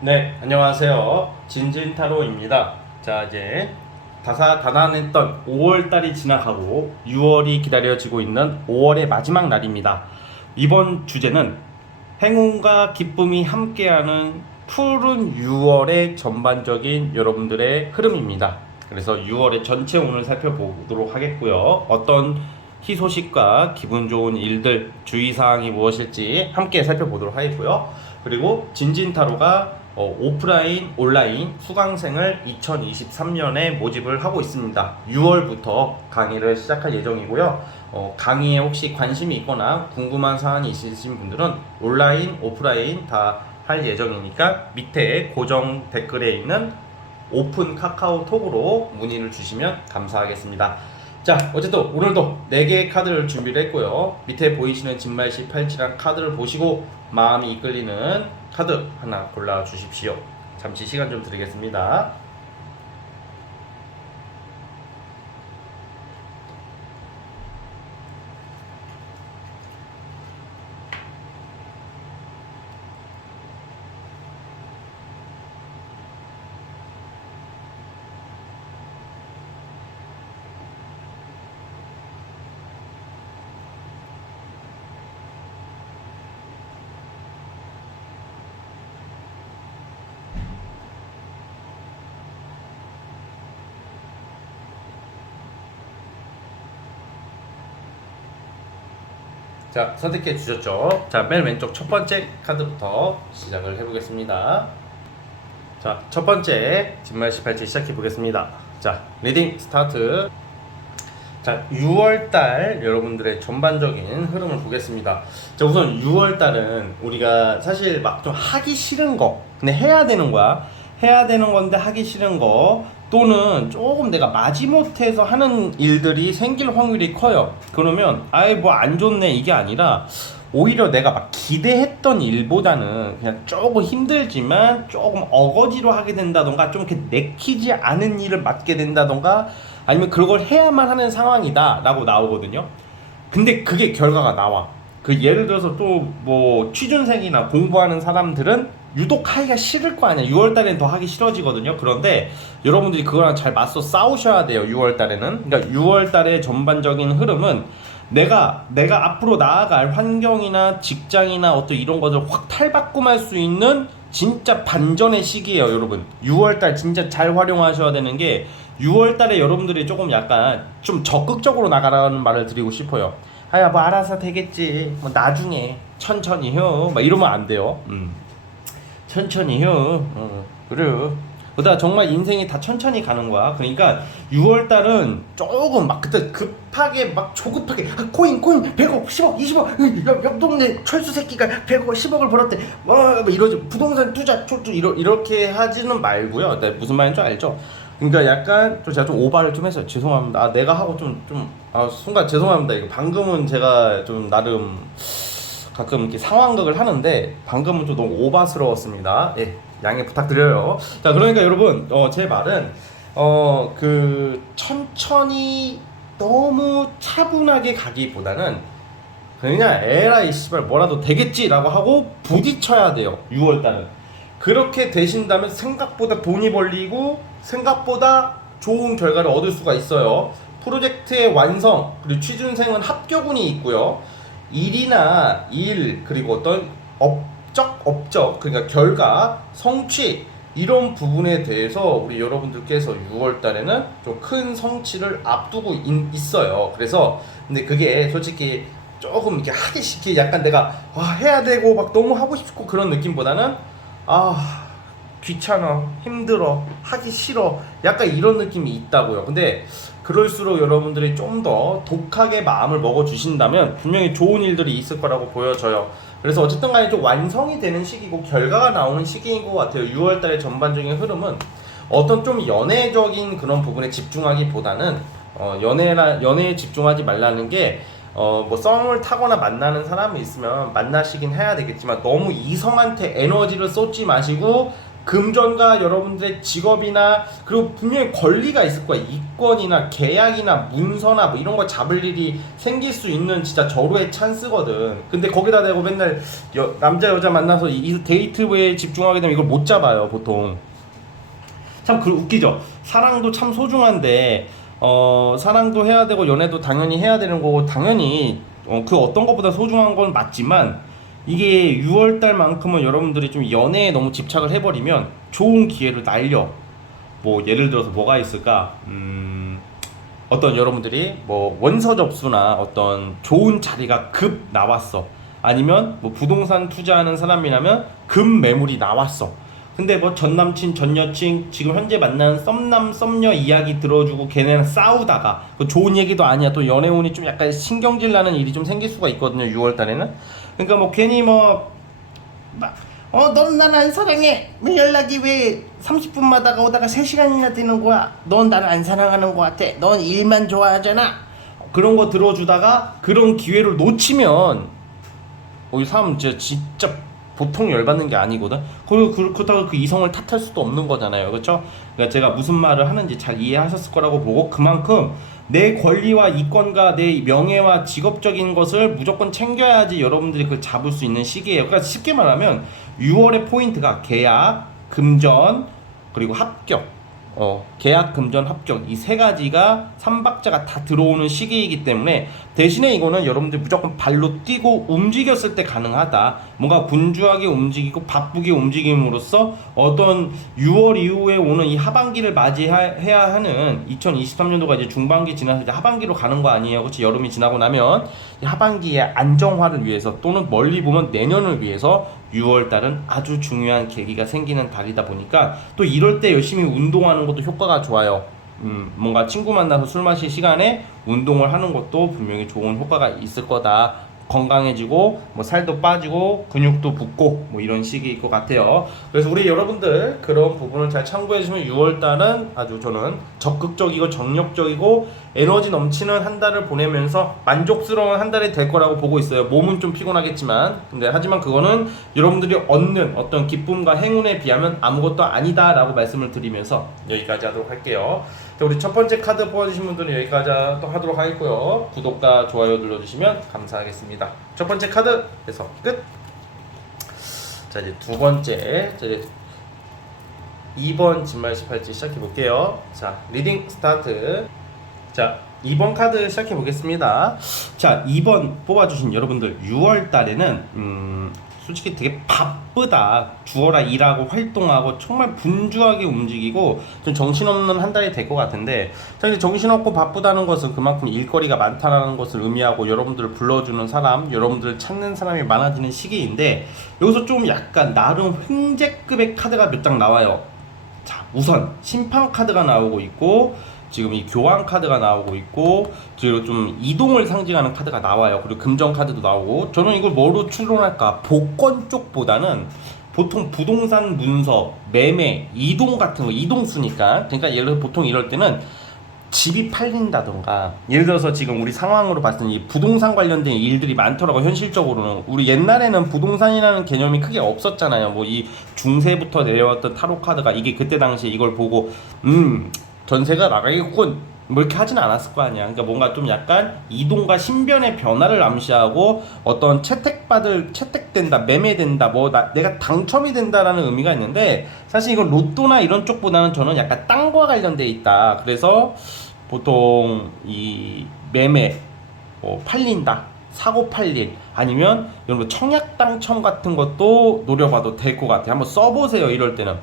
네, 안녕하세요. 진진타로입니다. 자, 이제 다사다난했던 5월달이 지나가고 6월이 기다려지고 있는 5월의 마지막 날입니다. 이번 주제는 행운과 기쁨이 함께하는 푸른 6월의 전반적인 여러분들의 흐름입니다. 그래서 6월의 전체 운을 살펴보도록 하겠고요. 어떤 희소식과 기분 좋은 일들, 주의사항이 무엇일지 함께 살펴보도록 하겠고요. 그리고 진진타로가 오프라인, 온라인 수강생을 2023년에 모집을 하고 있습니다. 6월부터 강의를 시작할 예정이고요. 강의에 혹시 관심이 있거나 궁금한 사항이 있으신 분들은 온라인, 오프라인 다 할 예정이니까 밑에 고정 댓글에 있는 오픈 카카오톡으로 문의를 주시면 감사하겠습니다. 자, 어쨌든 오늘도 4개의 카드를 준비를 했고요. 밑에 보이시는 진말시 팔찌랑 카드를 보시고 마음이 이끌리는 카드 하나 골라 주십시오. 잠시 시간 좀 드리겠습니다. 자, 선택해 주셨죠? 자, 맨 왼쪽 첫 번째 카드부터 시작을 해보겠습니다. 자, 첫 번째 진말시 팔찌 시작해 보겠습니다. 자, 리딩 스타트. 자, 6월달 여러분들의 전반적인 흐름을 보겠습니다. 자, 우선 6월달은 우리가 사실 막 좀 하기 싫은 거, 근데 해야 되는 거야. 해야 되는 건데 하기 싫은 거, 또는 조금 내가 마지못해서 하는 일들이 생길 확률이 커요. 그러면 아예 뭐 안 좋네 이게 아니라 오히려 내가 막 기대했던 일보다는 그냥 조금 힘들지만 조금 어거지로 하게 된다던가 좀 이렇게 내키지 않은 일을 맡게 된다던가 아니면 그걸 해야만 하는 상황이다 라고 나오거든요. 근데 그게 결과가 나와. 그 예를 들어서 또 뭐 취준생이나 공부하는 사람들은 유독 하기가 싫을 거 아니야. 6월달에는 더 하기 싫어지거든요. 그런데 여러분들이 그거랑 잘 맞서 싸우셔야 돼요. 6월달에는. 그러니까 6월달의 전반적인 흐름은 내가 앞으로 나아갈 환경이나 직장이나 어떤 이런 것을 확 탈바꿈할 수 있는 진짜 반전의 시기예요, 여러분. 6월달 진짜 잘 활용하셔야 되는 게 6월달에 여러분들이 조금 약간 좀 적극적으로 나가라는 말을 드리고 싶어요. 아야 뭐 알아서 되겠지. 뭐 나중에 천천히 혀. 막 이러면 안 돼요. 천천히 혀. 그래요. 그러다 정말 인생이 다 천천히 가는 거야. 그러니까 6월달은 조금 막 그때 급하게 막 조급하게 코인 100억 10억 20억 옆 동네 철수 새끼가 100억 10억을 벌었대 뭐 이러죠. 부동산 투자 이렇게 하지는 말고요. 네, 무슨 말인지 알죠? 그러니까 약간 좀 제가 좀 오바를 좀 했어요. 죄송합니다. 내가 하고 순간 죄송합니다. 이거 방금은 제가 좀 나름 가끔 이렇게 상황극을 하는데 방금은 좀 너무 오바스러웠습니다. 예, 양해 부탁드려요. 자, 그러니까 여러분, 제 말은 그 천천히 너무 차분하게 가기보다는 그냥 에라이 씨발 뭐라도 되겠지라고 하고 부딪혀야 돼요. 6월달은. 그렇게 되신다면 생각보다 돈이 벌리고 생각보다 좋은 결과를 얻을 수가 있어요. 프로젝트의 완성, 그리고 취준생은 합격운이 있고요. 일이나 일, 그리고 어떤 업적, 그러니까 결과, 성취, 이런 부분에 대해서 우리 여러분들께서 6월 달에는 좀 큰 성취를 앞두고 있어요. 그래서, 근데 그게 솔직히 조금 이렇게 하기 싫게 약간 내가 해야 되고 막 너무 하고 싶고 그런 느낌보다는 귀찮아, 힘들어, 하기 싫어, 약간 이런 느낌이 있다고요. 근데 그럴수록 여러분들이 좀 더 독하게 마음을 먹어주신다면 분명히 좋은 일들이 있을 거라고 보여져요. 그래서 어쨌든 간에 좀 완성이 되는 시기고 결과가 나오는 시기인 것 같아요. 6월달의 전반적인 흐름은 어떤 좀 연애적인 그런 부분에 집중하기보다는 연애에 집중하지 말라는 게 뭐 썸을 타거나 만나는 사람이 있으면 만나시긴 해야 되겠지만 너무 이성한테 에너지를 쏟지 마시고 금전과 여러분들의 직업이나 그리고 분명히 권리가 있을 거야. 이권이나 계약이나 문서나 뭐 이런 거 잡을 일이 생길 수 있는 진짜 절호의 찬스거든. 근데 거기다 대고 맨날 남자 여자 만나서 이 데이트에 집중하게 되면 이걸 못 잡아요 보통. 참 웃기죠. 사랑도 참 소중한데 사랑도 해야 되고 연애도 당연히 해야 되는 거고 당연히 그 어떤 것보다 소중한 건 맞지만 이게 6월달만큼은 여러분들이 좀 연애에 너무 집착을 해버리면 좋은 기회를 날려. 뭐 예를 들어서 뭐가 있을까? 어떤 여러분들이 뭐 원서 접수나 어떤 좋은 자리가 급 나왔어. 아니면 뭐 부동산 투자하는 사람이라면 급 매물이 나왔어. 근데 뭐 전남친 전여친 지금 현재 만나는 썸남 썸녀 이야기 들어주고 걔네랑 싸우다가 그 좋은 얘기도 아니야. 또 연애운이 좀 약간 신경질 나는 일이 좀 생길 수가 있거든요 6월달에는. 그러니까 뭐 괜히 뭐 넌 나를 안 사랑해. 왜 연락이 왜 30분마다 오다가 3시간이나 되는 거야. 넌 나를 안 사랑하는 거 같아. 넌 일만 좋아하잖아. 그런 거 들어주다가 그런 기회를 놓치면 이 사람 진짜 보통 열받는 게 아니거든. 그리고 그렇다고 그 이성을 탓할 수도 없는 거잖아요. 그렇죠? 그러니까 제가 무슨 말을 하는지 잘 이해하셨을 거라고 보고 그만큼 내 권리와 이권과 내 명예와 직업적인 것을 무조건 챙겨야지 여러분들이 그걸 잡을 수 있는 시기예요. 그러니까 쉽게 말하면 6월의 포인트가 계약, 금전, 그리고 합격. 계약, 금전, 합격 이 세 가지가 삼박자가 다 들어오는 시기이기 때문에 대신에 이거는 여러분들 무조건 발로 뛰고 움직였을 때 가능하다. 뭔가 분주하게 움직이고 바쁘게 움직임으로써 어떤 6월 이후에 오는 이 하반기를 맞이해야 하는 2023년도가 이제 중반기 지나서 이제 하반기로 가는 거 아니에요. 그렇지? 여름이 지나고 나면 이 하반기의 안정화를 위해서 또는 멀리 보면 내년을 위해서 6월달은 아주 중요한 계기가 생기는 달이다 보니까 또 이럴 때 열심히 운동하는 것도 효과가 좋아요. 뭔가 친구 만나서 술 마실 시간에 운동을 하는 것도 분명히 좋은 효과가 있을 거다. 건강해지고 뭐 살도 빠지고 근육도 붙고 뭐 이런 시기일 것 같아요. 그래서 우리 여러분들 그런 부분을 잘 참고해 주시면 6월달은 아주 저는 적극적이고 정력적이고 에너지 넘치는 한 달을 보내면서 만족스러운 한 달이 될 거라고 보고 있어요. 몸은 좀 피곤하겠지만 근데 하지만 그거는 여러분들이 얻는 어떤 기쁨과 행운에 비하면 아무것도 아니다 라고 말씀을 드리면서 여기까지 하도록 할게요. 자, 우리 첫 번째 카드 뽑아주신 분들은 여기까지 또 하도록 하겠고요. 구독과 좋아요 눌러주시면 감사하겠습니다. 첫 번째 카드에서 끝. 자, 이제 두 번째, 이제 2번 진말 18지 시작해 볼게요. 자, 리딩 스타트. 자, 2번 카드 시작해 보겠습니다. 자, 2번 뽑아주신 여러분들 6월 달에는 솔직히 되게 바쁘다. 주어라 일하고 활동하고 정말 분주하게 움직이고 좀 정신없는 한 달이 될 것 같은데, 자, 이제 정신없고 바쁘다는 것은 그만큼 일거리가 많다는 것을 의미하고 여러분들을 불러주는 사람, 여러분들을 찾는 사람이 많아지는 시기인데, 여기서 좀 약간 나름 횡재급의 카드가 몇 장 나와요. 자, 우선 심판 카드가 나오고 있고 지금 이 교환 카드가 나오고 있고 그리고 좀 이동을 상징하는 카드가 나와요. 그리고 금전 카드도 나오고, 저는 이걸 뭐로 추론할까? 복권 쪽보다는 보통 부동산 문서, 매매, 이동 같은 거, 이동수니까. 그러니까 예를 들어 보통 이럴 때는 집이 팔린다던가, 예를 들어서 지금 우리 상황으로 봤을 때 이 부동산 관련된 일들이 많더라고. 현실적으로는 우리 옛날에는 부동산이라는 개념이 크게 없었잖아요. 뭐 이 중세부터 내려왔던 타로 카드가 이게 그때 당시에 이걸 보고 전세가 나가겠군 뭐 이렇게 하진 않았을 거 아니야. 그러니까 뭔가 좀 약간 이동과 신변의 변화를 암시하고 어떤 채택된다, 매매된다, 뭐 내가 당첨이 된다라는 의미가 있는데, 사실 이건 로또나 이런 쪽보다는 저는 약간 땅과 관련돼 있다. 그래서 보통 이 매매, 팔린다, 사고 팔릴, 아니면 여러분 청약 당첨 같은 것도 노려봐도 될 것 같아요. 한번 써보세요. 이럴 때는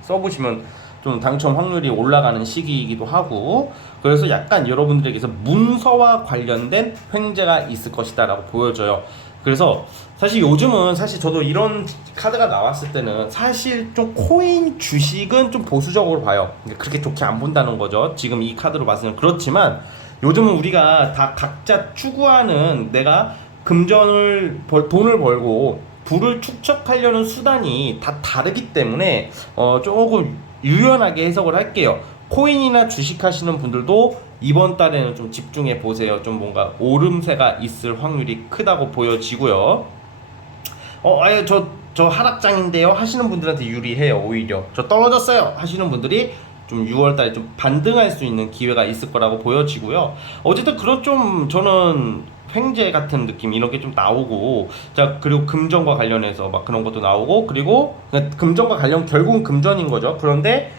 써보시면 좀 당첨 확률이 올라가는 시기이기도 하고, 그래서 약간 여러분들에게서 문서와 관련된 횡재가 있을 것이다 라고 보여져요. 그래서 사실 요즘은 사실 저도 이런 카드가 나왔을 때는 사실 좀 코인 주식은 좀 보수적으로 봐요. 그렇게 좋게 안 본다는 거죠. 지금 이 카드로 봤을 때는. 그렇지만 요즘은 우리가 다 각자 추구하는, 내가 금전을 돈을 벌고 부를 축적하려는 수단이 다 다르기 때문에 조금 유연하게 해석을 할게요. 코인이나 주식 하시는 분들도 이번 달에는 좀 집중해 보세요. 좀 뭔가 오름세가 있을 확률이 크다고 보여지고요. 저 저 하락장인데요 하시는 분들한테 유리해요. 오히려 저 떨어졌어요 하시는 분들이 좀 6월달에 좀 반등할 수 있는 기회가 있을 거라고 보여지고요. 어쨌든 그런 좀 저는 횡재 같은 느낌 이런 게 좀 나오고, 자 그리고 금전과 관련해서 막 그런 것도 나오고, 그리고 금전과 관련 결국은 금전인 거죠. 그런데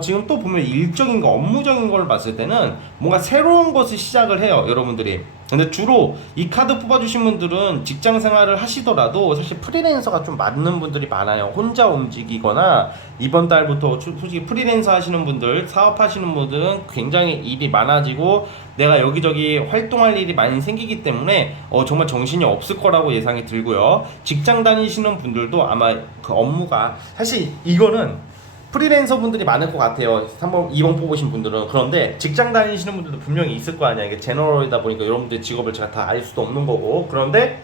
지금 또 보면 일적인 거, 업무적인 걸 봤을 때는 뭔가 새로운 것을 시작을 해요, 여러분들이. 근데 주로 이 카드 뽑아주신 분들은 직장 생활을 하시더라도 사실 프리랜서가 좀 맞는 분들이 많아요. 혼자 움직이거나 이번 달부터 솔직히 프리랜서 하시는 분들, 사업하시는 분들은 굉장히 일이 많아지고 내가 여기저기 활동할 일이 많이 생기기 때문에 정말 정신이 없을 거라고 예상이 들고요. 직장 다니시는 분들도 아마 그 업무가, 사실 이거는 프리랜서 분들이 많을 것 같아요. 3번, 2번 뽑으신 분들은. 그런데 직장 다니시는 분들도 분명히 있을 거 아니야. 이게 제너럴이다 보니까 여러분들의 직업을 제가 다 알 수도 없는 거고. 그런데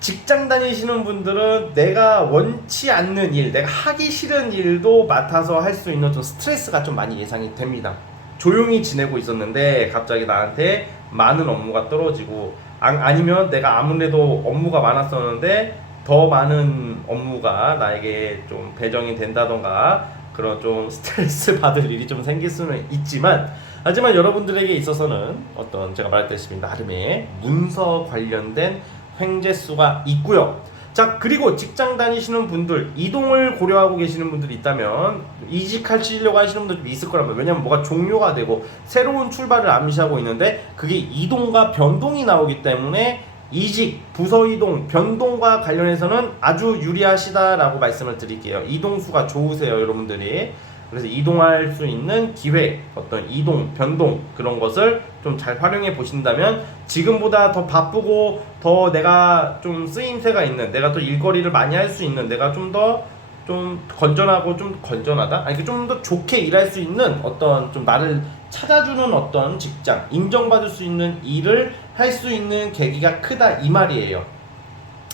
직장 다니시는 분들은 내가 원치 않는 일, 내가 하기 싫은 일도 맡아서 할 수 있는 좀 스트레스가 좀 많이 예상이 됩니다. 조용히 지내고 있었는데 갑자기 나한테 많은 업무가 떨어지고, 아니면 내가 아무래도 업무가 많았었는데 더 많은 업무가 나에게 좀 배정이 된다던가 그런 좀 스트레스 받을 일이 좀 생길 수는 있지만, 하지만 여러분들에게 있어서는 어떤 제가 말했다시피 나름의 문서 관련된 횡재수가 있고요. 자, 그리고 직장 다니시는 분들, 이동을 고려하고 계시는 분들이 있다면 이직하시려고 하시는 분들이 있을 거라면, 왜냐면 뭐가 종료가 되고 새로운 출발을 암시하고 있는데 그게 이동과 변동이 나오기 때문에 이직, 부서 이동, 변동과 관련해서는 아주 유리하시다라고 말씀을 드릴게요. 이동수가 좋으세요, 여러분들이. 그래서 이동할 수 있는 기회, 어떤 이동, 변동 그런 것을 좀 잘 활용해 보신다면 지금보다 더 바쁘고 더 내가 좀 쓰임새가 있는, 내가 또 일거리를 많이 할 수 있는, 내가 좀 더 좀 건전하고, 좀 건전하다? 아니 좀 더 좋게 일할 수 있는 어떤 좀 나를 찾아주는 어떤 직장, 인정받을 수 있는 일을 할 수 있는 계기가 크다 이 말이에요.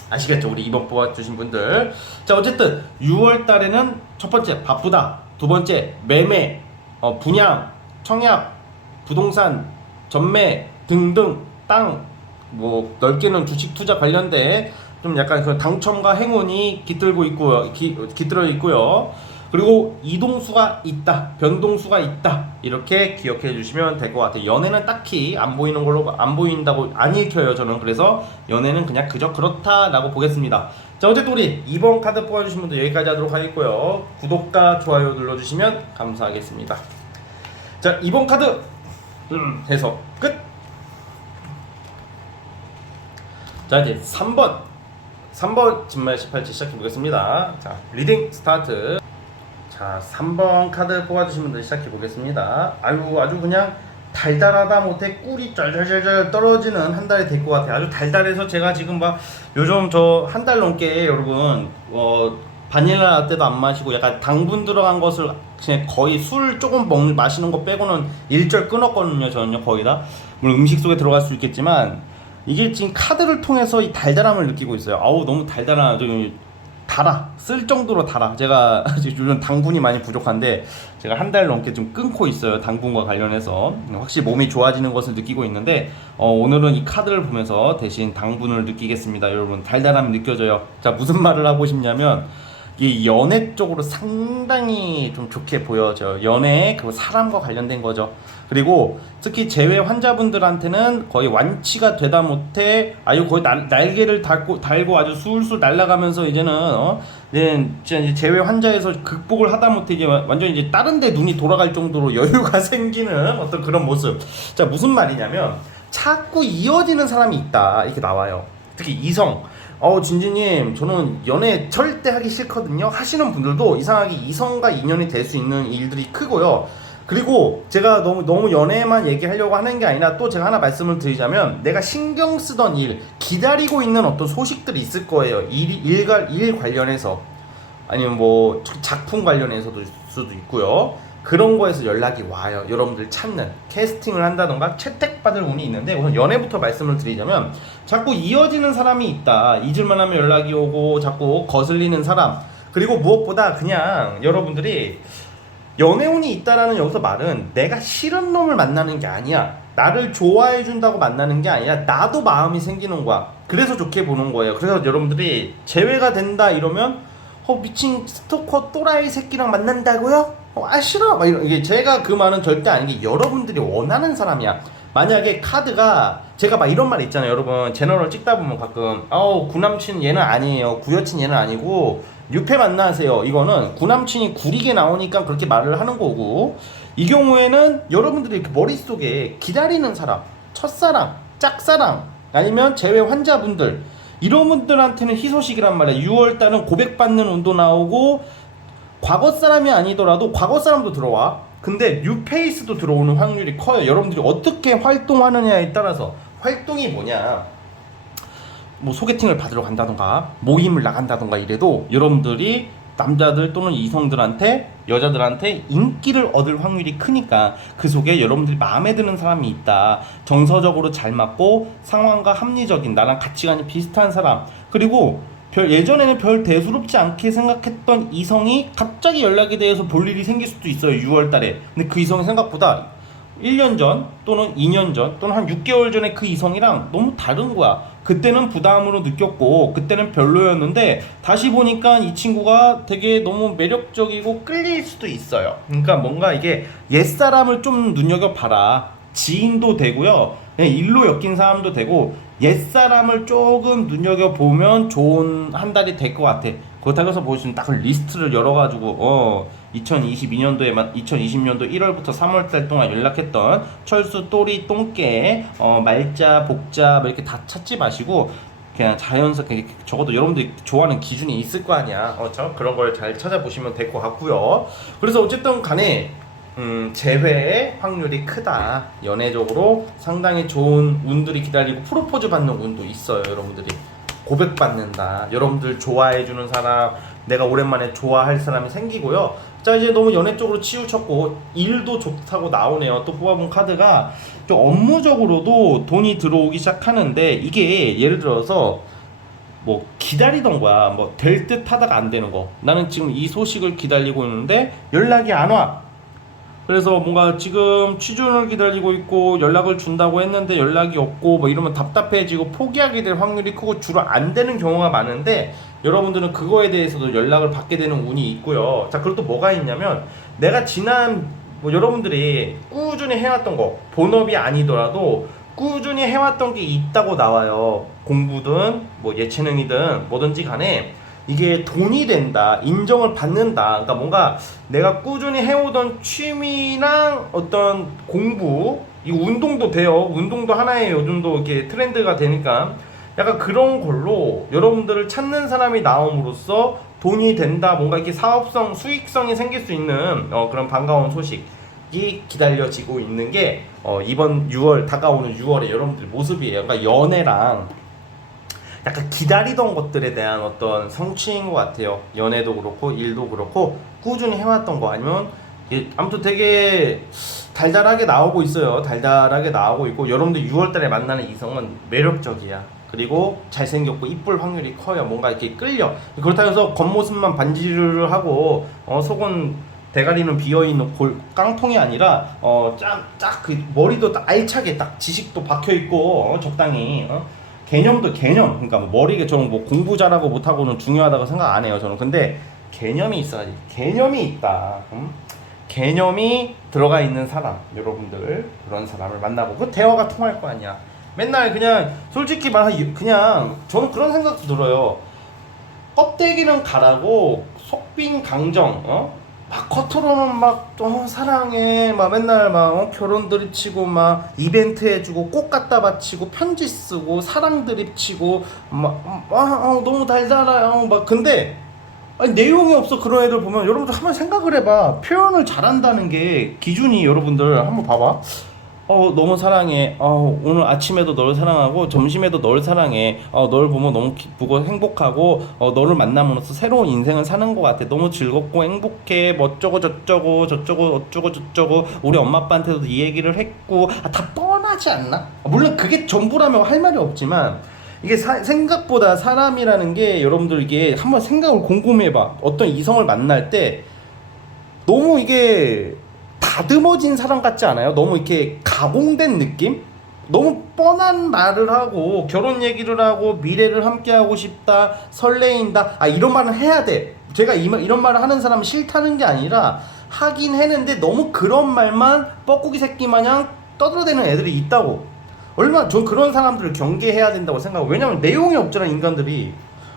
아시겠죠? 우리 이번 뽑아주신 분들. 자, 어쨌든 6월 달에는 첫 번째 바쁘다, 두 번째 매매, 분양, 청약, 부동산, 전매 등등, 땅, 뭐 넓게는 주식 투자 관련된 좀 약간 그 당첨과 행운이 깃들고 있고요, 깃들어 있고요. 그리고 이동수가 있다, 변동수가 있다, 이렇게 기억해 주시면 될 것 같아요. 연애는 딱히 안 보이는 걸로, 안 보인다고 안 읽혀요, 저는. 그래서 연애는 그냥 그저 그렇다라고 보겠습니다. 자, 어쨌든 우리 2번 카드 뽑아주신 분들 여기까지 하도록 하겠고요. 구독과 좋아요 눌러주시면 감사하겠습니다. 자, 2번 카드 해서 끝. 자, 이제 3번 진말 18치 시작해 보겠습니다. 자, 리딩 스타트. 자, 3번 카드 뽑아주신 분들 시작해 보겠습니다. 아주 그냥 달달하다 못해 꿀이 쩔쩔쩔 떨어지는 한 달이 될 것 같아요. 아주 달달해서 제가 지금 막 요즘 저 한 달 넘게 여러분 바닐라 라떼도 안 마시고 약간 당분 들어간 것을 그냥 거의 술 조금 마시는 거 빼고는 일절 끊었거든요. 저는요, 거의 다. 물론 음식 속에 들어갈 수 있겠지만 이게 지금 카드를 통해서 이 달달함을 느끼고 있어요. 아우, 너무 달달한, 좀 달아, 쓸 정도로 달아. 제가 요즘 당분이 많이 부족한데 제가 한 달 넘게 좀 끊고 있어요, 당분과 관련해서. 확실히 몸이 좋아지는 것을 느끼고 있는데 오늘은 이 카드를 보면서 대신 당분을 느끼겠습니다. 여러분, 달달함이 느껴져요. 자, 무슨 말을 하고 싶냐면 이 연애 쪽으로 상당히 좀 좋게 보여져요. 연애, 그 사람과 관련된 거죠. 그리고 특히 재회 환자분들한테는 거의 완치가 되다 못해 거의 날개를 달고 아주 술술 날아가면서 이제는 이제 재회 환자에서 극복을 하다 못해 이제 완전 이제 다른 데 눈이 돌아갈 정도로 여유가 생기는 어떤 그런 모습. 자, 무슨 말이냐면 자꾸 이어지는 사람이 있다, 이렇게 나와요. 특히 이성. 진지님, 저는 연애 절대 하기 싫거든요 하시는 분들도 이상하게 이성과 인연이 될 수 있는 일들이 크고요. 그리고 제가 너무 연애만 얘기하려고 하는 게 아니라 또 제가 하나 말씀을 드리자면, 내가 신경 쓰던 일, 기다리고 있는 어떤 소식들이 있을 거예요. 일 관련해서, 아니면 뭐 작품 관련해서도 수도 있고요. 그런 거에서 연락이 와요. 여러분들 찾는, 캐스팅을 한다던가 채택받을 운이 있는데, 우선 연애부터 말씀을 드리자면 자꾸 이어지는 사람이 있다. 잊을만 하면 연락이 오고 자꾸 거슬리는 사람. 그리고 무엇보다 그냥 여러분들이 연애운이 있다라는 여기서 말은 내가 싫은 놈을 만나는 게 아니야. 나를 좋아해 준다고 만나는 게 아니라 나도 마음이 생기는 거야. 그래서 좋게 보는 거예요. 그래서 여러분들이 재회가 된다 이러면 미친 스토커 또라이 새끼랑 만난다고요? 싫어. 막 이게 제가 그 말은 절대 아닌 게 여러분들이 원하는 사람이야. 만약에 카드가 제가 막 이런 말 있잖아요. 여러분 제너럴 찍다 보면 가끔 구남친 얘는 아니에요. 구여친 얘는 아니고 뉴페 만나세요. 이거는 구남친이 구리게 나오니까 그렇게 말을 하는 거고, 이 경우에는 여러분들이 머릿속에 기다리는 사람, 첫사랑, 짝사랑, 아니면 재회 환자분들, 이런 분들한테는 희소식이란 말이야. 6월달은 고백받는 운도 나오고, 과거 사람이 아니더라도 과거 사람도 들어와. 근데 뉴페이스도 들어오는 확률이 커요. 여러분들이 어떻게 활동하느냐에 따라서. 활동이 뭐냐, 뭐 소개팅을 받으러 간다던가 모임을 나간다던가 이래도 여러분들이 남자들 또는 이성들한테, 여자들한테 인기를 얻을 확률이 크니까 그 속에 여러분들이 마음에 드는 사람이 있다, 정서적으로 잘 맞고 상황과 합리적인, 나랑 가치관이 비슷한 사람, 그리고 예전에는 별 대수롭지 않게 생각했던 이성이 갑자기 연락에 대해서 볼 일이 생길 수도 있어요. 6월달에. 근데 그 이성이 생각보다 1년 전 또는 2년 전 또는 한 6개월 전에 그 이성이랑 너무 다른 거야. 그때는 부담으로 느꼈고 그때는 별로였는데 다시 보니까 이 친구가 되게 너무 매력적이고 끌릴 수도 있어요. 그러니까 뭔가 이게 옛사람을 좀 눈여겨봐라. 지인도 되고요, 일로 엮인 사람도 되고, 옛사람을 조금 눈여겨보면 좋은 한 달이 될 것 같아. 그렇다고 해서 보시면 딱 리스트를 열어가지고 2022년도에 2020년도 1월부터 3월달 동안 연락했던 철수, 또리, 똥개, 말자, 복자 뭐 이렇게 다 찾지 마시고 그냥 자연스럽게, 적어도 여러분들이 좋아하는 기준이 있을 거 아니야. 그런 걸 잘 찾아보시면 될 것 같고요. 그래서 어쨌든 간에 재회의 확률이 크다. 연애적으로 상당히 좋은 운들이 기다리고 프로포즈 받는 운도 있어요. 여러분들이 고백받는다, 여러분들 좋아해주는 사람, 내가 오랜만에 좋아할 사람이 생기고요. 자, 이제 너무 연애 쪽으로 치우쳤고 일도 좋다고 나오네요. 또 뽑아본 카드가 좀 업무적으로도 돈이 들어오기 시작하는데, 이게 예를 들어서 뭐 기다리던 거야. 뭐 될 듯 하다가 안 되는 거. 나는 지금 이 소식을 기다리고 있는데 연락이 안 와. 그래서 뭔가 지금 취준을 기다리고 있고 연락을 준다고 했는데 연락이 없고 뭐 이러면 답답해지고 포기하게 될 확률이 크고 주로 안 되는 경우가 많은데, 여러분들은 그거에 대해서도 연락을 받게 되는 운이 있고요. 자, 그리고 또 뭐가 있냐면, 내가 지난 뭐 여러분들이 꾸준히 해왔던 거, 본업이 아니더라도 꾸준히 해왔던 게 있다고 나와요. 공부든 뭐 예체능이든 뭐든지 간에 이게 돈이 된다, 인정을 받는다. 그러니까 뭔가 내가 꾸준히 해오던 취미랑 어떤 공부, 이 운동도 돼요. 운동도 하나의 요즘도 이렇게 트렌드가 되니까 약간 그런 걸로 여러분들을 찾는 사람이 나옴으로써 돈이 된다, 뭔가 이렇게 사업성, 수익성이 생길 수 있는 그런 반가운 소식이 기다려지고 있는 게 이번 6월, 다가오는 6월에 여러분들 모습이에요. 그러니까 연애랑 약간 기다리던 것들에 대한 어떤 성취인 것 같아요. 연애도 그렇고 일도 그렇고 꾸준히 해왔던 거, 아니면 아무튼 되게 달달하게 나오고 있어요. 달달하게 나오고 있고, 여러분들 6월달에 만나는 이성은 매력적이야. 그리고 잘생겼고 이쁠 확률이 커요. 뭔가 이렇게 끌려. 그렇다고 해서 겉모습만 반지를 하고 속은 대가리는 비어있는 깡통이 아니라 쫙 그 머리도 딱 알차게 딱 지식도 박혀있고 적당히 개념도 개념. 그러니까 뭐 머리가, 저는 뭐 공부 잘하고 못하고는 중요하다고 생각 안 해요. 저는 근데 개념이 있어야지. 개념이 있다. 개념이 들어가 있는 사람, 여러분들 그런 사람을 만나고 그 대화가 통할 거 아니야. 맨날 그냥 솔직히 말하면 그냥 저는 그런 생각도 들어요. 껍데기는 가라고 속빈 강정, 막 겉으로는 막 사랑해, 막 맨날 막 결혼 드립치고 막 이벤트 해주고 꽃 갖다 바치고 편지 쓰고 사랑 드립치고 막 너무 달달해요. 막 근데 아니, 내용이 없어. 그런 애들 보면 여러분들 한번 생각을 해봐. 표현을 잘한다는 게 기준이, 여러분들 한번 봐봐. 너무 사랑해. 오늘 아침에도 널 사랑하고 점심에도 널 사랑해. 널 보면 너무 기쁘고 행복하고 너를 만남으로써 새로운 인생을 사는 것 같아. 너무 즐겁고 행복해. 뭐 어쩌고 저쩌고 어쩌고 저쩌고 우리 엄마 아빠한테도 이 얘기를 했고. 다 뻔하지 않나? 물론 그게 전부라면 할 말이 없지만, 이게 생각보다 사람이라는 게, 여러분들 이게 한번 생각을 곰곰이 해봐. 어떤 이성을 만날 때 너무 이게 다 다듬어진 사람 같지 않아요? 너무 이렇게 가공된 느낌? 너무 뻔한 말을 하고 결혼 얘기를 하고 미래를 함께 하고 싶다, 설레인다, 이런 말은 해야 돼. 제가 이런 말을 하는 사람은 싫다는 게 아니라 하긴 했는데 너무 그런 말만 뻐꾸기 새끼 마냥 떠들어대는 애들이 있다고. 전 그런 사람들을 경계해야 된다고 생각하고. 왜냐면 내용이 없잖아. 인간들이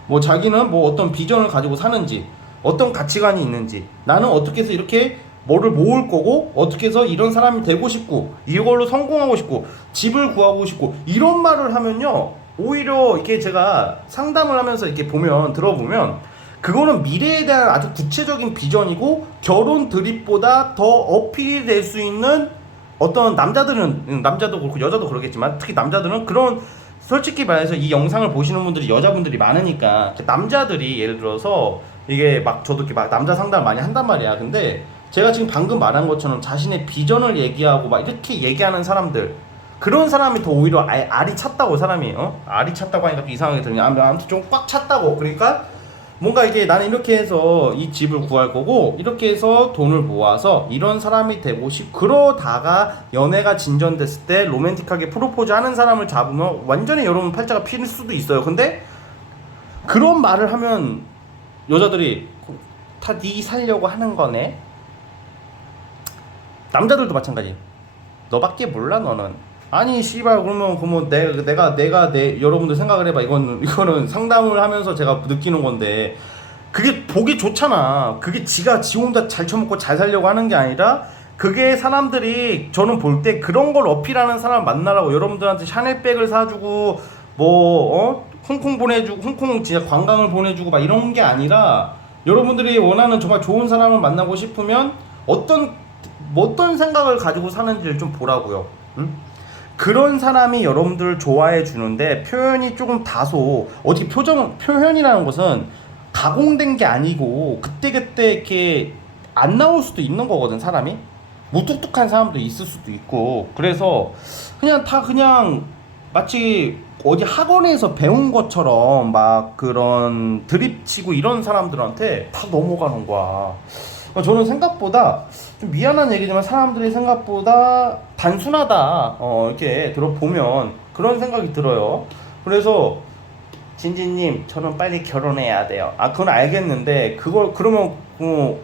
뭐 자기는 뭐 어떤 비전을 가지고 사는지, 어떤 가치관이 있는지, 나는 어떻게 해서 이렇게 뭐를 모을 거고, 어떻게 해서 이런 사람이 되고 싶고, 이걸로 성공하고 싶고, 집을 구하고 싶고, 이런 말을 하면요, 오히려 이게 제가 상담을 하면서 이렇게 들어보면 그거는 미래에 대한 아주 구체적인 비전이고, 결혼 드립보다 더 어필이 될 수 있는, 어떤 남자도 그렇고 여자도 그렇겠지만 특히 남자들은 그런, 솔직히 말해서 이 영상을 보시는 분들이 여자분들이 많으니까 남자들이 예를 들어서 이게 막 저도 이렇게 막 남자 상담을 많이 한단 말이야. 근데 제가 지금 방금 말한 것처럼 자신의 비전을 얘기하고 막 이렇게 얘기하는 사람들, 그런 사람이 더 오히려 알이 찼다고. 사람이 알이 찼다고 하니까 또 이상하게 들리냐. 아무튼 좀 꽉 찼다고. 그러니까 뭔가 이게 나는 이렇게 해서 이 집을 구할 거고, 이렇게 해서 돈을 모아서 이런 사람이 되고 그러다가 연애가 진전됐을 때 로맨틱하게 프로포즈 하는 사람을 잡으면 완전히 여러분 팔자가 피일 수도 있어요. 근데 그런 말을 하면 여자들이 다 네 살려고 하는 거네. 남자들도 마찬가지. 너밖에 몰라 너는. 아니 씨발, 그러면 내가 여러분들 생각을 해봐. 이거는 상담을 하면서 제가 느끼는 건데, 그게 보기 좋잖아. 그게 지 혼자 잘 처먹고 잘 살려고 하는 게 아니라, 그게 사람들이 저는 볼 때 그런 걸 어필하는 사람 만나라고 여러분들한테 샤넬백을 사주고 홍콩 보내주고, 홍콩 진짜 관광을 보내주고 막 이런 게 아니라, 여러분들이 원하는 정말 좋은 사람을 만나고 싶으면 어떤 생각을 가지고 사는지를 좀 보라고요. 응? 그런 사람이 여러분들을 좋아해 주는데, 표현이 조금 다소 표현이라는 것은 가공된 게 아니고 그때그때 이렇게 안 나올 수도 있는 거거든. 사람이 무뚝뚝한 사람도 있을 수도 있고. 그래서 그냥 마치 어디 학원에서 배운 것처럼 막 그런 드립치고 이런 사람들한테 다 넘어가는 거야. 저는 생각보다 좀 미안한 얘기지만 사람들이 생각보다 단순하다, 이렇게 들어보면 그런 생각이 들어요. 그래서 진진님, 저는 빨리 결혼해야 돼요. 그건 알겠는데 그러면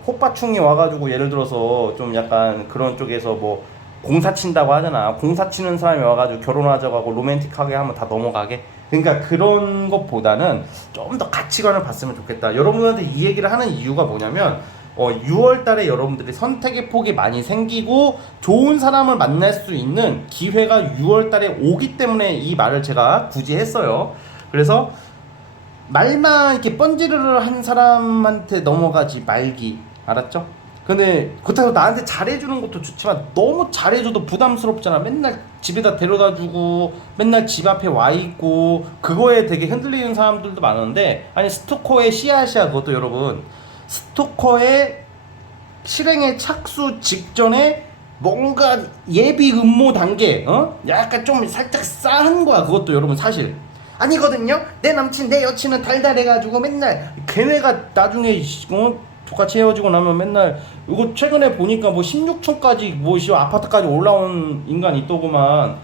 호빠충이 와가지고 예를 들어서 좀 약간 그런 쪽에서 뭐 공사 친다고 하잖아. 공사 치는 사람이 와가지고 결혼하자고 하고 로맨틱하게 하면 다 넘어가게. 그러니까 그런 것보다는 좀 더 가치관을 봤으면 좋겠다. 여러분한테 이 얘기를 하는 이유가 뭐냐면, 6월 달에 여러분들이 선택의 폭이 많이 생기고 좋은 사람을 만날 수 있는 기회가 6월 달에 오기 때문에 이 말을 제가 굳이 했어요. 그래서 말만 이렇게 번지르르 한 사람한테 넘어가지 말기. 알았죠? 근데 그렇다고 나한테 잘해주는 것도 좋지만 너무 잘해줘도 부담스럽잖아. 맨날 집에다 데려다주고 맨날 집 앞에 와있고, 그거에 되게 흔들리는 사람들도 많은데, 아니 스토커의 씨앗이야 그것도. 여러분, 스토커의 실행에 착수 직전에 뭔가 예비 음모 단계, 약간 좀 살짝 싸한 거야 그것도. 여러분 사실 아니거든요. 내 남친 내 여친은 달달해가지고 맨날 걔네가 나중에 똑같이 헤어지고 나면 맨날, 이거 최근에 보니까 뭐 16층까지 뭐 아파트까지 올라온 인간이 있더구만.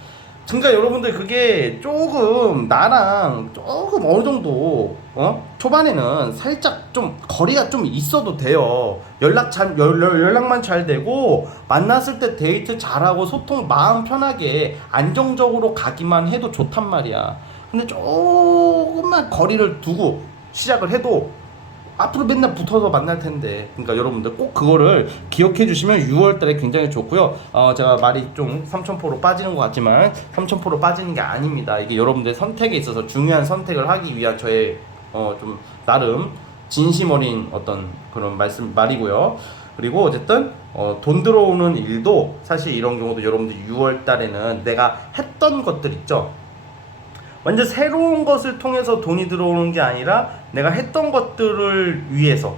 그러니까 여러분들 그게 조금 나랑 조금 어느 정도 초반에는 살짝 좀 거리가 좀 있어도 돼요. 연락만 잘 되고 만났을 때 데이트 잘하고 소통 마음 편하게 안정적으로 가기만 해도 좋단 말이야. 근데 조금만 거리를 두고 시작을 해도 앞으로 맨날 붙어서 만날 텐데. 그러니까 여러분들 꼭 그거를 기억해 주시면 6월 달에 굉장히 좋고요. 제가 말이 좀 3000%로 빠지는 것 같지만 3000% 빠지는 게 아닙니다. 이게 여러분들의 선택에 있어서 중요한 선택을 하기 위한 저의 좀 나름 진심 어린 어떤 그런 말이고요. 그리고 어쨌든 돈 들어오는 일도 사실 이런 경우도 여러분들 6월 달에는 내가 했던 것들 있죠. 완전 새로운 것을 통해서 돈이 들어오는 게 아니라 내가 했던 것들을 위해서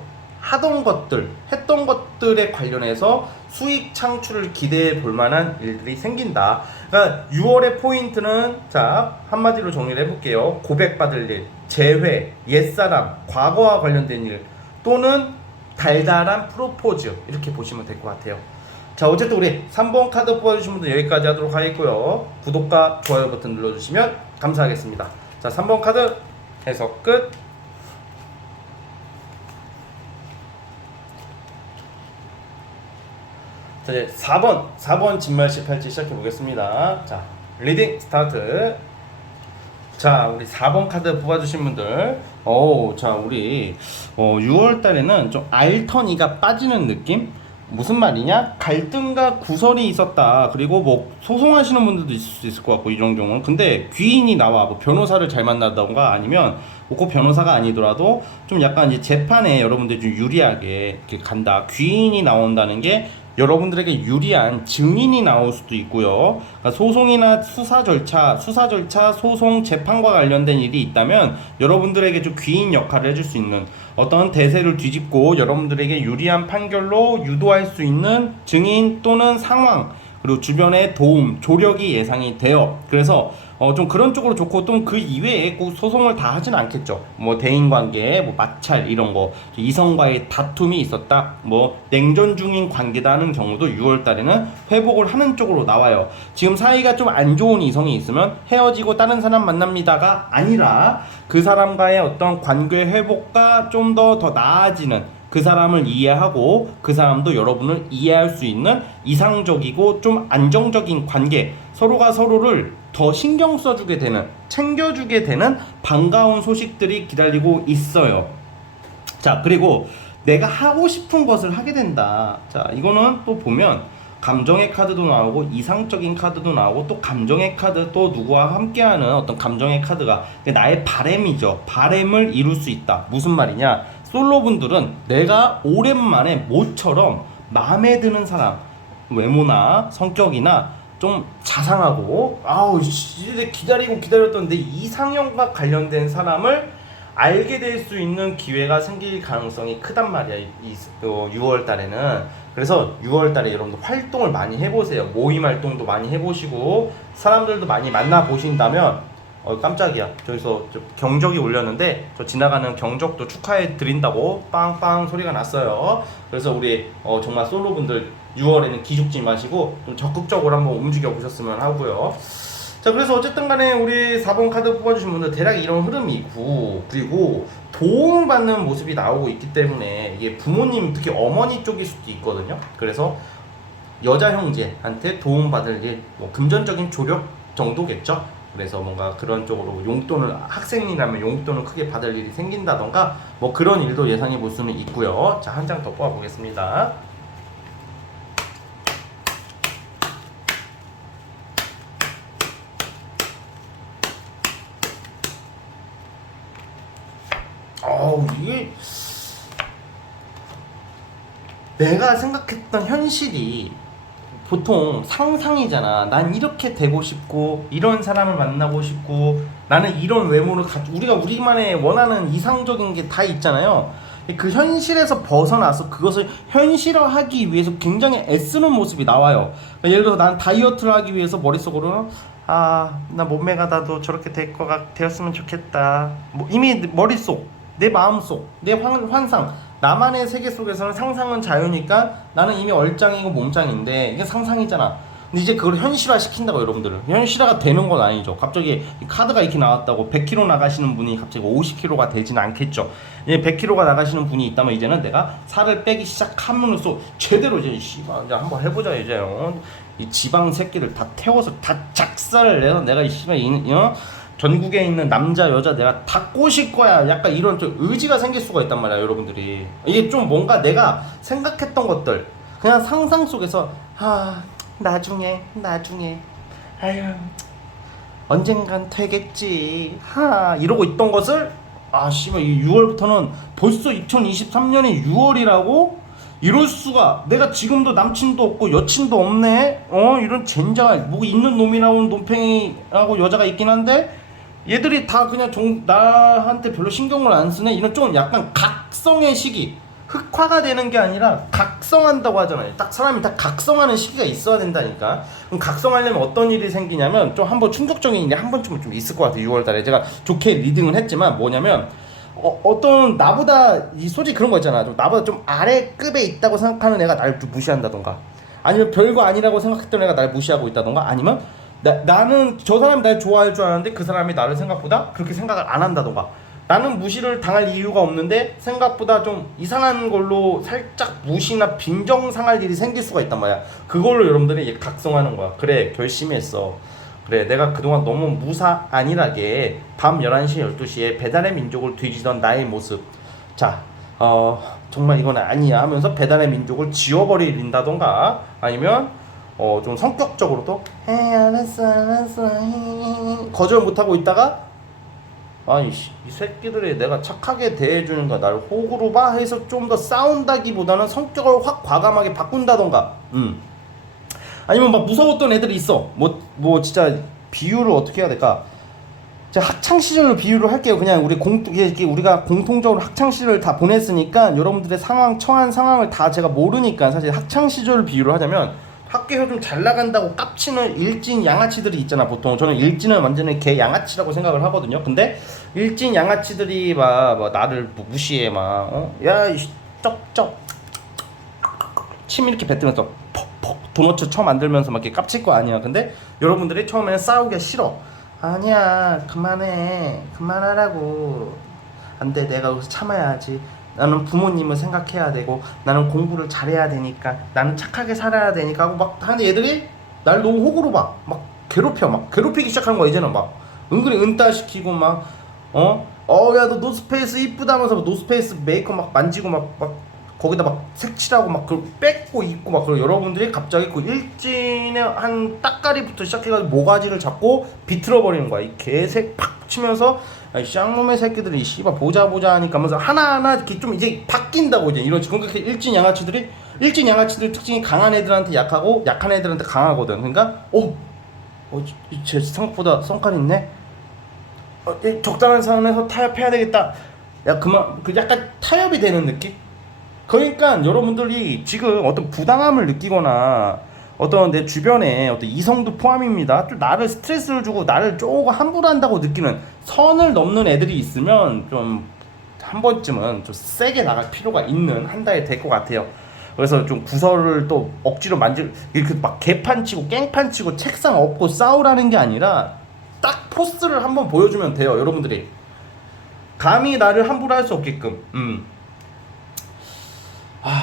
했던 것들에 관련해서 수익 창출을 기대해 볼 만한 일들이 생긴다. 그러니까 6월의 포인트는, 자, 한마디로 정리를 해볼게요. 고백받을 일, 재회, 옛사람, 과거와 관련된 일, 또는 달달한 프로포즈, 이렇게 보시면 될 것 같아요. 자, 어쨌든 우리 3번 카드 뽑아주신 분들 여기까지 하도록 하겠고요. 구독과 좋아요 버튼 눌러주시면 감사하겠습니다. 자, 3번 카드 해석 끝. 자, 이제 4번 진말시 팔찌 시작해 보겠습니다. 자, 리딩 스타트. 자, 우리 4번 카드 뽑아주신 분들, 자, 우리 6월 달에는 좀 알턴이가 빠지는 느낌? 무슨 말이냐? 갈등과 구설이 있었다. 그리고 뭐 소송하시는 분들도 있을 수 있을 것 같고, 이런 경우는. 근데 귀인이 나와, 뭐 변호사를 잘 만나던가, 아니면 꼭 변호사가 아니더라도 좀 약간 이제 재판에 여러분들이 좀 유리하게 이렇게 간다. 귀인이 나온다는 게 여러분들에게 유리한 증인이 나올 수도 있고요. 그러니까 소송이나 수사 절차, 소송, 재판과 관련된 일이 있다면 여러분들에게 좀 귀인 역할을 해줄 수 있는, 어떤 대세를 뒤집고 여러분들에게 유리한 판결로 유도할 수 있는 증인 또는 상황, 그리고 주변의 도움, 조력이 예상이 돼요. 그래서 좀 그런 쪽으로 좋고, 또 그 이외에 꼭 소송을 다 하진 않겠죠. 뭐 대인관계, 뭐 마찰 이런 거, 이성과의 다툼이 있었다, 뭐 냉전 중인 관계다 하는 경우도 6월 달에는 회복을 하는 쪽으로 나와요. 지금 사이가 좀 안 좋은 이성이 있으면 헤어지고 다른 사람 만납니다가 아니라 그 사람과의 어떤 관계 회복과 좀 더 나아지는, 그 사람을 이해하고 그 사람도 여러분을 이해할 수 있는 이상적이고 좀 안정적인 관계, 서로가 서로를 더 신경 써주게 되는, 챙겨주게 되는 반가운 소식들이 기다리고 있어요. 자, 그리고 내가 하고 싶은 것을 하게 된다. 자, 이거는 또 보면 감정의 카드도 나오고 이상적인 카드도 나오고, 또 감정의 카드, 또 누구와 함께하는 어떤 감정의 카드가 나의 바램이죠. 바램을 이룰 수 있다. 무슨 말이냐? 솔로분들은 내가 오랜만에 모처럼 마음에 드는 사람, 외모나 성격이나 좀 자상하고, 이제 기다리고 기다렸던 내 이상형과 관련된 사람을 알게 될 수 있는 기회가 생길 가능성이 크단 말이야, 6월 달에는. 그래서 6월 달에 여러분들 활동을 많이 해보세요. 모임 활동도 많이 해보시고, 사람들도 많이 만나보신다면, 깜짝이야, 저기서 경적이 울렸는데, 저 지나가는 경적도 축하해 드린다고 빵빵 소리가 났어요. 그래서 우리 정말 솔로분들 6월에는 기죽지 마시고 좀 적극적으로 한번 움직여 보셨으면 하고요. 자, 그래서 어쨌든 간에 우리 4번 카드 뽑아주신 분들 대략 이런 흐름이 있고, 그리고 도움받는 모습이 나오고 있기 때문에 이게 부모님, 특히 어머니 쪽일 수도 있거든요. 그래서 여자 형제한테 도움받을 일, 뭐 금전적인 조력 정도겠죠. 그래서 뭔가 그런 쪽으로 용돈을, 학생이라면 용돈을 크게 받을 일이 생긴다던가, 뭐 그런 일도 예상해 볼 수는 있고요. 자, 한 장 더 뽑아 보겠습니다. 이게 내가 생각했던 현실이 보통 상상이잖아. 난 이렇게 되고 싶고, 이런 사람을 만나고 싶고, 나는 이런 외모를 우리가 우리만의 원하는 이상적인 게 다 있잖아요. 그 현실에서 벗어나서 그것을 현실화하기 위해서 굉장히 애쓰는 모습이 나와요. 예를 들어서 난 다이어트를 하기 위해서 머릿속으로는 나 몸매가 나도 저렇게 되었으면 좋겠다. 뭐 이미 머릿속, 내 마음속, 내 환상, 나만의 세계 속에서는 상상은 자유니까 나는 이미 얼짱이고 몸짱인데 이게 상상이잖아. 근데 이제 그걸 현실화 시킨다고, 여러분들은. 현실화가 되는 건 아니죠. 갑자기 카드가 이렇게 나왔다고 100kg 나가시는 분이 갑자기 50kg가 되지는 않겠죠. 100kg가 나가시는 분이 있다면 이제는 내가 살을 빼기 시작함으로써 제대로 이제 이제 한번 해보자, 이제. 이 지방 새끼를 다 태워서 다 작살을 내서 내가 전국에 있는 남자 여자 내가 다 꼬실 거야. 약간 이런 좀 의지가 생길 수가 있단 말이야, 여러분들이. 이게 좀 뭔가 내가 생각했던 것들, 그냥 상상 속에서 나중에 아유 언젠간 되겠지 이러고 있던 것을, 씨발, 이 6월부터는 벌써 2023년이 6월이라고? 이럴 수가. 내가 지금도 남친도 없고 여친도 없네. 이런 젠장, 뭐 있는 놈이라고 놈팽이하고 여자가 있긴 한데 얘들이 다 그냥 나한테 별로 신경을 안 쓰네. 이런 좀 약간 각성의 시기, 흑화가 되는 게 아니라 각성한다고 하잖아요. 딱 사람이 다 각성하는 시기가 있어야 된다니까. 그럼 각성하려면 어떤 일이 생기냐면, 좀 한번 충격적인 일이 한 번쯤은 좀 있을 것 같아요. 6월달에 제가 좋게 리딩을 했지만, 뭐냐면 어떤 나보다, 이 솔직히 그런 거 있잖아, 좀 나보다 좀 아래 급에 있다고 생각하는 애가 나를 좀 무시한다던가, 아니면 별거 아니라고 생각했던 애가 날 무시하고 있다던가, 아니면 나는 저 사람이 날 좋아할 줄 알았는데 그 사람이 나를 생각보다 그렇게 생각을 안 한다던가, 나는 무시를 당할 이유가 없는데 생각보다 좀 이상한 걸로 살짝 무시나 빈정상할 일이 생길 수가 있단 말이야. 그걸로 여러분들이 각성하는 거야. 그래, 결심했어. 그래, 내가 그동안 너무 무사 안일하게 밤 11시 12시에 배달의 민족을 뒤지던 나의 모습, 자 정말 이건 아니야 하면서 배달의 민족을 지워버린다던가, 아니면 좀 성격적으로도 알았어 거절 못하고 있다가, 아니 이 새끼들이 내가 착하게 대해주는 거야, 나를 호구로 봐 해서 좀 더 싸운다기보다는 성격을 확 과감하게 바꾼다던가, 아니면 막 무서웠던 애들이 있어. 뭐 진짜 비유를 어떻게 해야 될까? 제가 학창 시절로 비유를 할게요. 그냥 우리가 공통적으로 학창 시절을 다 보냈으니까 여러분들의 처한 상황을 다 제가 모르니까, 사실 학창 시절 비유를 하자면, 학교에서 좀 잘 나간다고 깝치는 일진 양아치들이 있잖아. 보통 저는 일진은 완전히 개 양아치라고 생각을 하거든요. 근데 일진 양아치들이 막 나를 무시해, 야 쩍쩍 침 이렇게 뱉으면서 퍽퍽 도너츠 처음 만들면서 막 이렇게 깝칠 거 아니야. 근데 여러분들이 처음에는 싸우기가 싫어. 아니야, 그만하라고. 안돼, 내가 여기서 참아야지. 나는 부모님을 생각해야 되고, 나는 공부를 잘해야 되니까, 나는 착하게 살아야 되니까 하고 막 하는데, 얘들이 날 너무 호구로 봐. 막 괴롭히기 시작하는 거야. 이제는 막 은근히 은따시키고 막 야 너 노스페이스 이쁘다 하면서 노스페이스 메이크업 막 만지고 막 거기다 막 색칠하고 막 그걸 뺏고 입고 막, 그리고 여러분들이 갑자기 그 일진의 한 따까리부터 시작해가지고 모가지를 잡고 비틀어 버리는 거야. 이 개색 팍 치면서, 이 쌍놈의 새끼들이 씨발 보자 하니까 하면서 하나하나 이렇게 좀 이제 바뀐다고, 이제 이런 식으로. 그러니까 일진 양아치들 특징이 강한 애들한테 약하고 약한 애들한테 강하거든. 그러니까 쟤 생각보다 성깔 있네. 적당한 선에서 타협해야 되겠다. 야 그만, 그 약간 타협이 되는 느낌? 그러니까 여러분들이 지금 어떤 부당함을 느끼거나, 어떤 내 주변에 어떤 이성도 포함입니다, 또 나를 스트레스를 주고 나를 조금 함부로 한다고 느끼는 선을 넘는 애들이 있으면 좀 한 번쯤은 좀 세게 나갈 필요가 있는 한 달이 될 것 같아요. 그래서 좀 구설을 또 억지로 이렇게 막 개판 치고 깽판 치고 책상 엎고 싸우라는 게 아니라, 딱 포스를 한번 보여주면 돼요. 여러분들이 감히 나를 함부로 할 수 없게끔.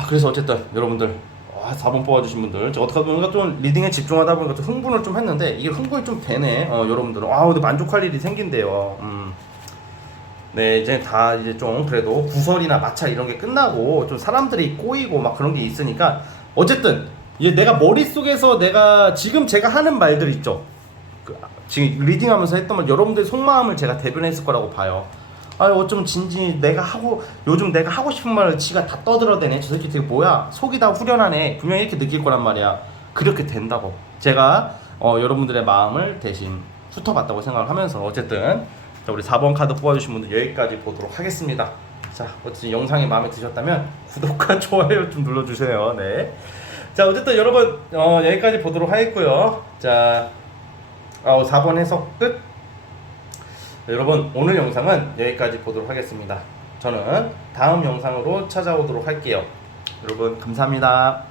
그래서 어쨌든 여러분들, 4번 뽑아주신 분들, 저 어떻게 보니까 좀 리딩에 집중하다 보니까 좀 흥분을 좀 했는데, 이게 흥분이 좀 되네. 여러분들은 근데 만족할 일이 생긴대요. 네, 이제 다 이제 좀 그래도 구설이나 마찰 이런 게 끝나고 좀 사람들이 꼬이고 막 그런 게 있으니까, 어쨌든 이제 내가 머릿속에서 내가 지금 제가 하는 말들 있죠. 지금 리딩하면서 했던 말, 여러분들의 속마음을 제가 대변했을 거라고 봐요. 어쩜 진지 요즘 내가 하고 싶은 말을 지가 다 떠들어대네. 저 새끼 되게 뭐야, 속이 다 후련하네. 분명히 이렇게 느낄 거란 말이야. 그렇게 된다고 제가 여러분들의 마음을 대신 훑어봤다고 생각을 하면서, 어쨌든 자, 우리 4번 카드 뽑아주신 분들 여기까지 보도록 하겠습니다. 자, 어쨌든 영상이 마음에 드셨다면 구독과 좋아요 좀 눌러주세요. 네. 자, 어쨌든 여러분 여기까지 보도록 하겠고요. 자, 4번 해석 끝. 여러분, 오늘 영상은 여기까지 보도록 하겠습니다. 저는 다음 영상으로 찾아오도록 할게요. 여러분 감사합니다.